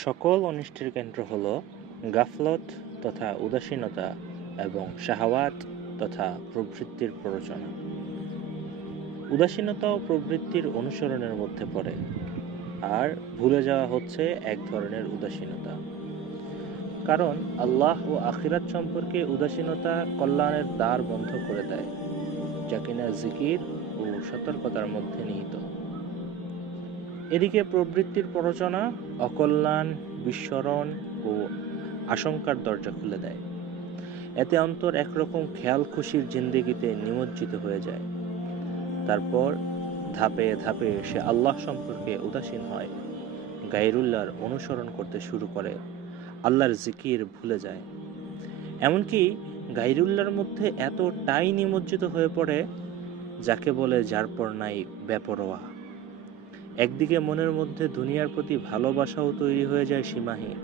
সকল অনিষ্টের কেন্দ্র হল গাফলত তথা উদাসীনতা এবং শাহাওয়াত তথা প্রবৃত্তির প্ররোচনা। উদাসীনতা ও প্রবৃত্তির অনুসরণের মধ্যে পড়ে, আর ভুলে যাওয়া হচ্ছে এক ধরনের উদাসীনতা। কারণ আল্লাহ ও আখিরাত সম্পর্কে উদাসীনতা কল্যাণের দ্বার বন্ধ করে দেয়, যা কিনা জিকির ও সতর্কতার মধ্যে নিহিত। এদিকে প্রবৃত্তির প্ররোচনা অকল্যাণ, বিস্মরণ ও আশঙ্কার দরজা খুলে দেয়। এতে অন্তর একরকম খেয়াল খুশির জিন্দেগিতে নিমজ্জিত হয়ে যায়। তারপর ধাপে ধাপে সে আল্লাহ সম্পর্কে উদাসীন হয়, গায়রুল্লাহর অনুসরণ করতে শুরু করে, আল্লাহর জিকির ভুলে যায়। এমনকি গায়রুল্লাহর মধ্যে এতটাই নিমজ্জিত হয়ে পড়ে, যাকে বলে যার পর নাই বেপরোয়া। একদিকে মনের মধ্যে দুনিয়ার প্রতি ভালোবাসাও তৈরি হয়ে যায় সীমাহীন,